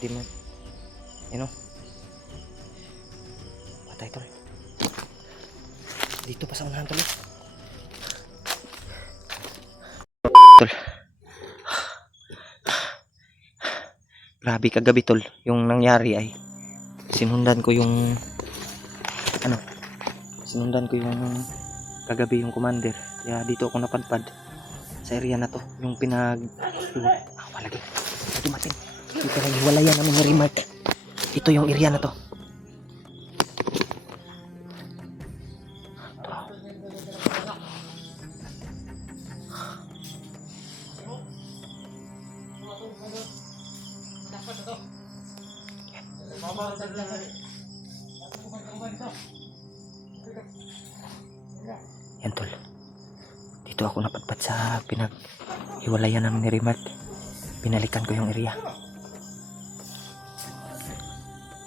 Di mo, you know, patay tol. Dito pa sa unahan tol. Tol. Grabe kagabi tol. Yung nangyari ay sinundan ko yung kagabi yung commander. Kaya dito ako napadpad sa area na to. Yung palagi. Lagi matin. Dito lang hiwalayan namin ni Remark. Ito yung area na to. Yan tol. Dito ako napadpad sa pinaghiwalayan namin ni Remark. Binalikan ko yung area.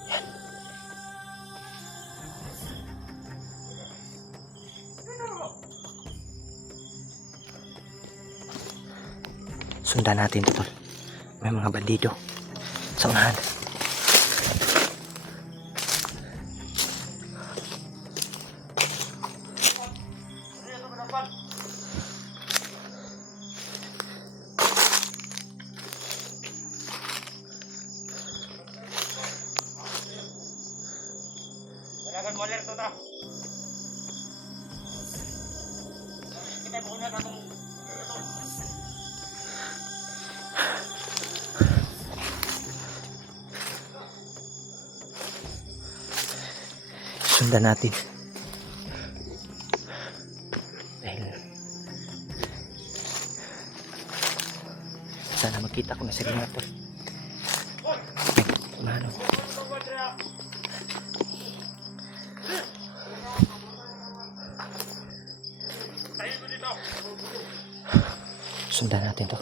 Yan. Sundan natin to tol. May mga bandido sa unahan. Sundan natin. Dahil sana magkita ko na si Renato. Ano? Sundan natin to.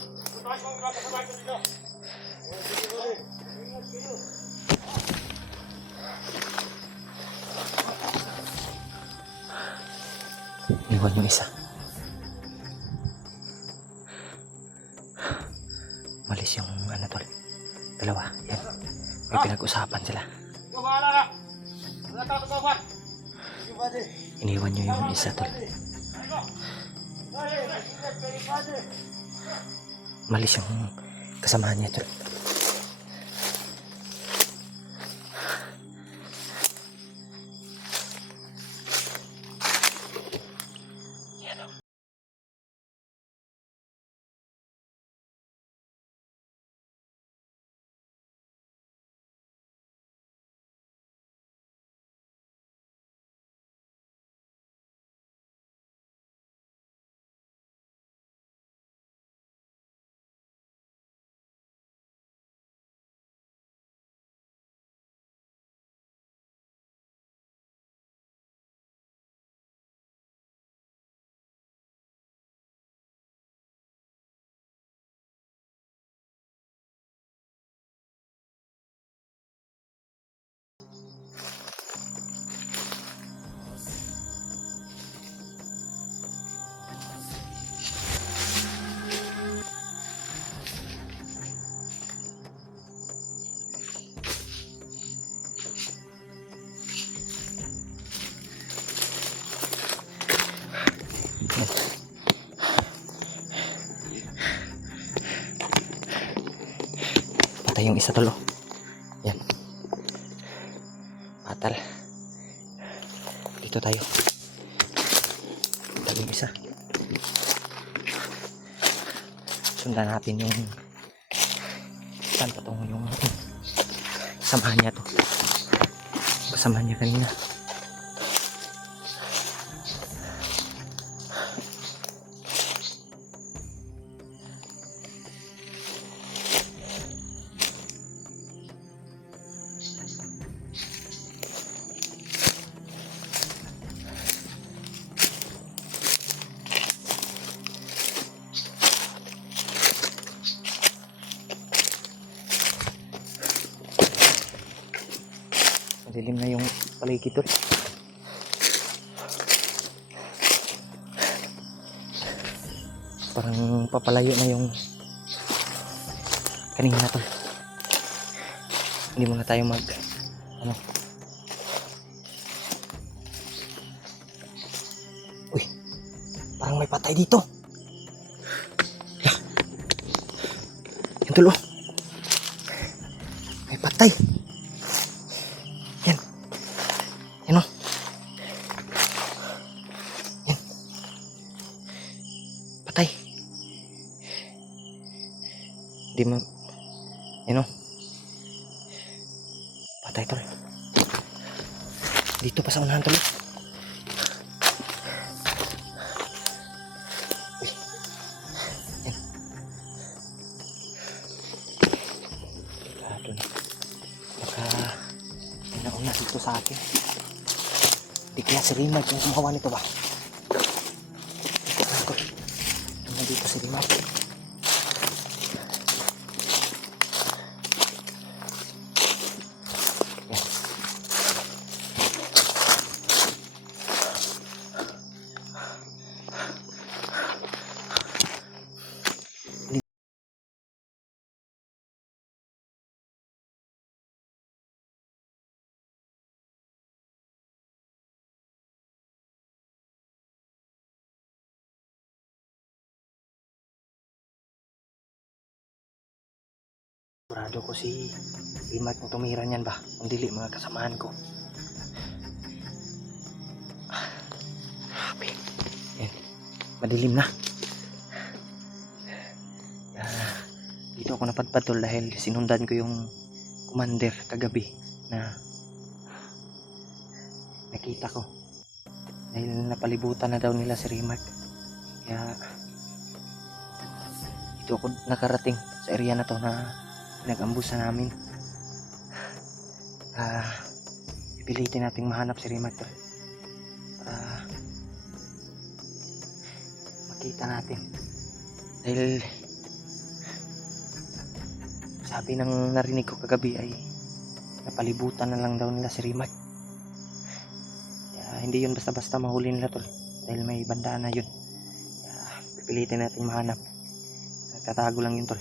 Iwan yung isa. Malis yung tol. Dalawa. Yan. May pinag-usapan sila. Iniwan nyo yung isa tol. Malis yung kasamahan niya tol. Patay yung isa tol. Yan. Patal. Dito tayo. Patay yung isa. Sundan natin yung saan patungo yung samahan niya to. Kasamahan niya kanina. Madilim na yung paligid tol. Parang papalayo na yung kanina tol. Hindi muna tayo ano. Uy, parang may patay dito. Yak. Yan tulo. May patay. Yan. Yan o. Yan. Patay. Hindi mo. Yan o. Patay tol. Dito pa sa unahan tol. Uy. Yan. Delikado na. Baka may nauna dito sa akin. Di kaya si Rimag yung gumawa nito ba? Ako. Nandito si Rimag. Sigurado ko si Rimag kung tumira niyan ba? Kung dili mga kasamahan ko. Grabe. Yan. Madilim na. Dito ako napadpad tol dahil sinundan ko yung commander kagabi na nakita ko. Dahil napalibutan na daw nila si Rimag. Kaya dito ako nakarating sa area na to na nag-ambusa namin. Pipilitin nating mahanap si Rimag tol para makita natin. Dahil sabi ng narinig ko kagabi ay napalibutan na lang daw nila si Rimag. Kaya hindi yun basta-basta mahuli nila tol. Dahil may bandaan na yun. Kaya pipilitin natin mahanap. Nagtatago lang yun tol.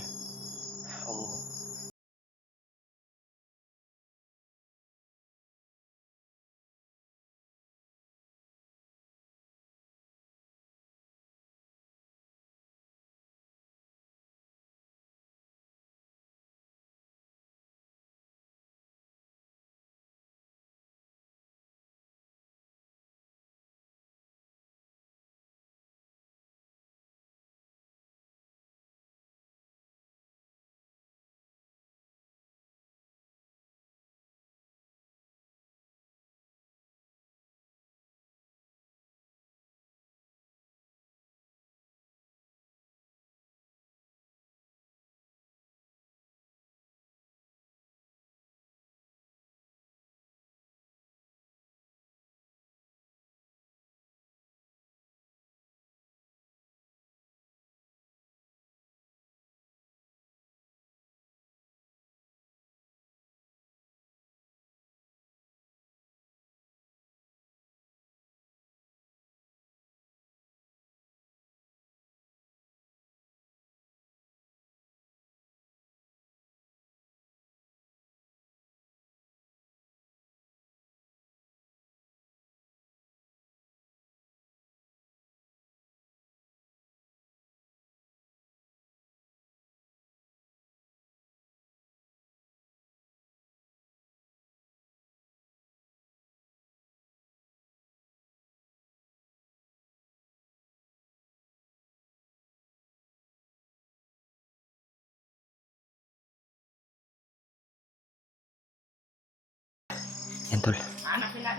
Yan tol.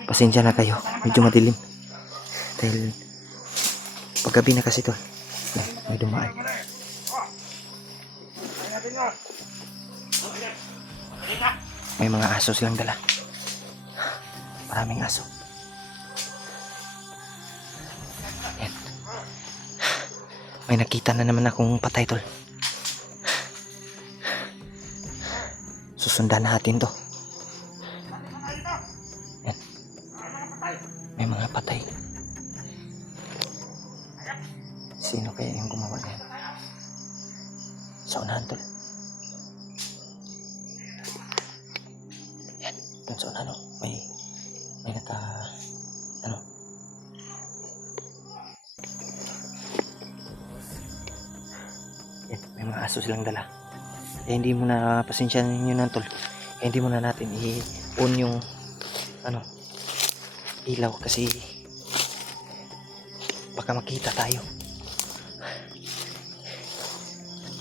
Pasensya na kayo. Medyo madilim. Dahil paggabi na kasi tol. May dumaan. May mga aso silang dala. Maraming aso. Yan. May nakita na naman akong patay tol. Susundan natin to. Yan. May mga patay. Sino kaya yung gumawa niyan? Sa unahan tol. dun sa ano, may naka, ano, yan, may mga aso silang dala. Eh, hindi mo na, pasensya ninyo na tol, eh, hindi mo na natin i-on yung, ano, ilaw kasi baka makita tayo.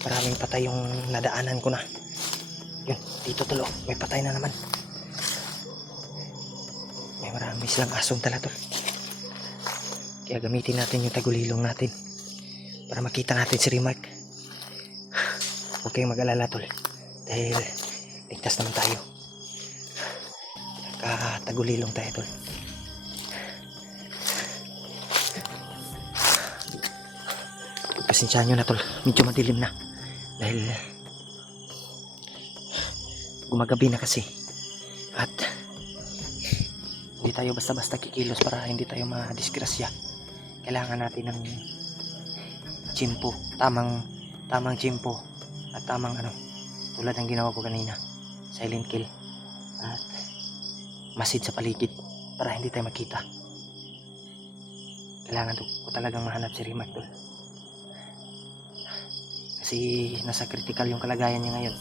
Maraming patay yung nadaanan ko na. Yun, dito tol, may patay na naman. May marami silang asong dala tol. Kaya gamitin natin yung tagulilong natin para makita natin si Remark. Huwag kayong mag-alala tol, dahil ligtas naman tayo. Tagulilong tayo tol. Pasensyahan nyo na tol, medyo madilim na dahil gumagabi na kasi at hindi tayo basta-basta kikilos para hindi tayo madisgrasya. Kailangan natin ng tsimpo, tamang tsimpo at tamang ano, tulad ng ginawa ko kanina, silent kill at masid sa paligid para hindi tayo makita. Kailangan ko talagang mahanap si Remark tol, kasi nasa critical yung kalagayan niya ngayon.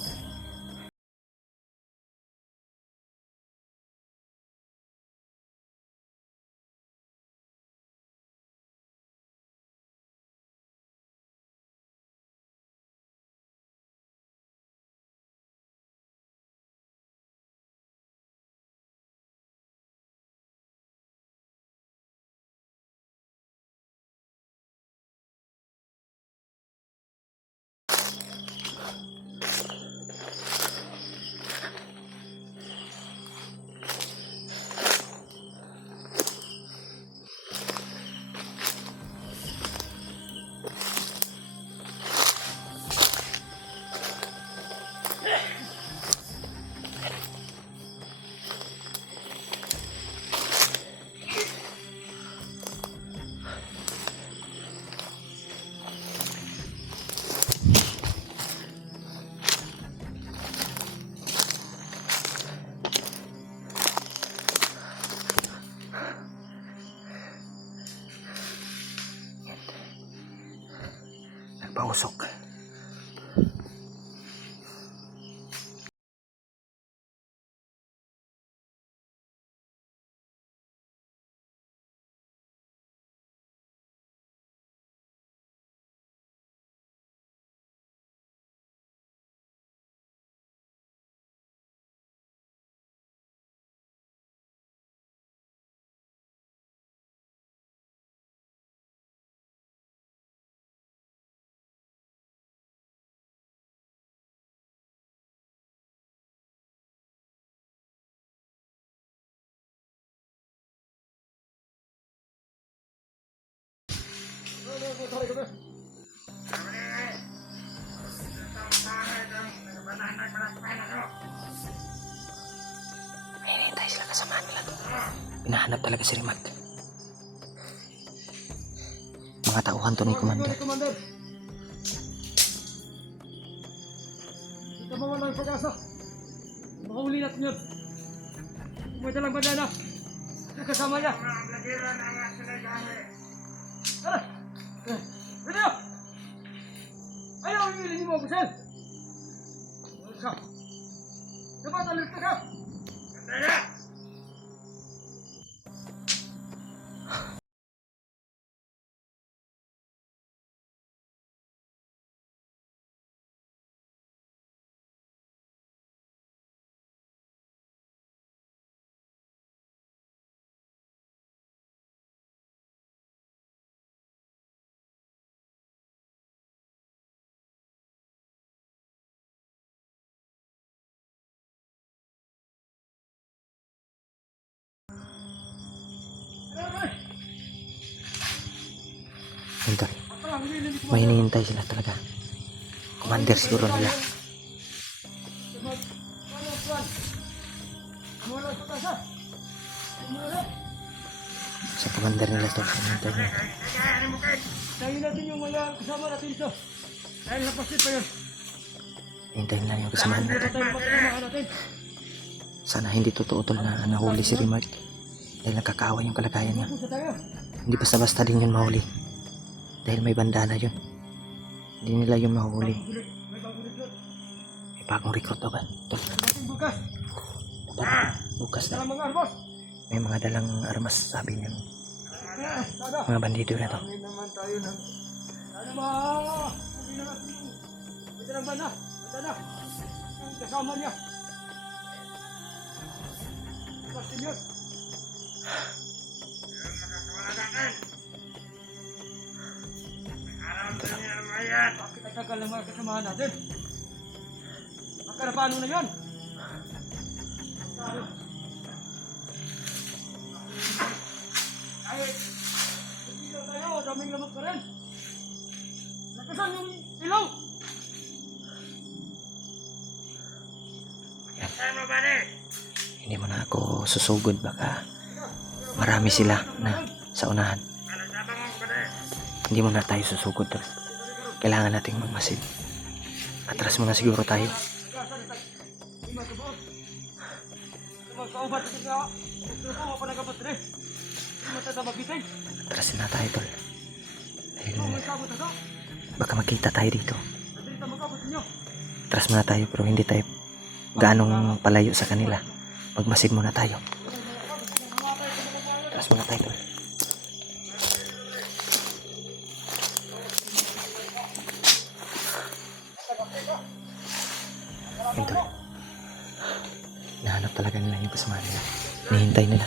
Nagpausok. Hinihintay sila, kasamahan nila to. Pinahanap talaga si Remark. Mga tauhan to ni Commander. Hindi ka mawala ng pag-asa. Makahuli natin yun. May dalang bandana. Yung kasama niya. Tara! Pwede nyo! Ayaw ang hili mo, Kusel! Ka! Dapat alit ka! Bandana! Ito. May hinihintay sila talaga. Commander siguro nila. Sa commander nila to. Hinihintay nila. Tayo natin yung mga kasama natin ito. Dahil napasit pa yun. Hinihintay nila yung kasamahan natin. Tayo natin. Sana hindi totoo tol na nahuli si Remark. Dahil nakakaawa yung kalagayan niya. Pusa tayo. Hindi basta-basta din yun mahuli. Dahil may bandana yun. Hindi nila yun mahuli. May bagulit yun. May bagong recruit daw ba? Tol, Dating bukas. bukas na. Dalang mga arbos. May mga dalang armas sabi niya. Sada. Mga bandido na to. Hindi naman tayo na. Sana ba? Hindi na natin yung... Pwede lang ba na? Bandana. Yung kasama niya. Pasti yun. Bakit ang tagal ng mga kasamahan natin? Magkarapaano na yun? Kahit hindi na tayo, daming lamok pa rin. Nakasan yung ilaw? Hindi mo na ako susugod baka marami sila na sa unahan. Hindi mo na tayo susugod tol. Kailangan nating magmasid. Atras muna siguro tayo. Atrasin na tayo tol. Dahil baka magkita tayo dito. Atras muna tayo pero hindi tayo gaanong palayo sa kanila. Magmasid muna tayo. Atras muna tayo tol. Ito. Nahanap talaga nila yung kasama nila. Nihintay nila.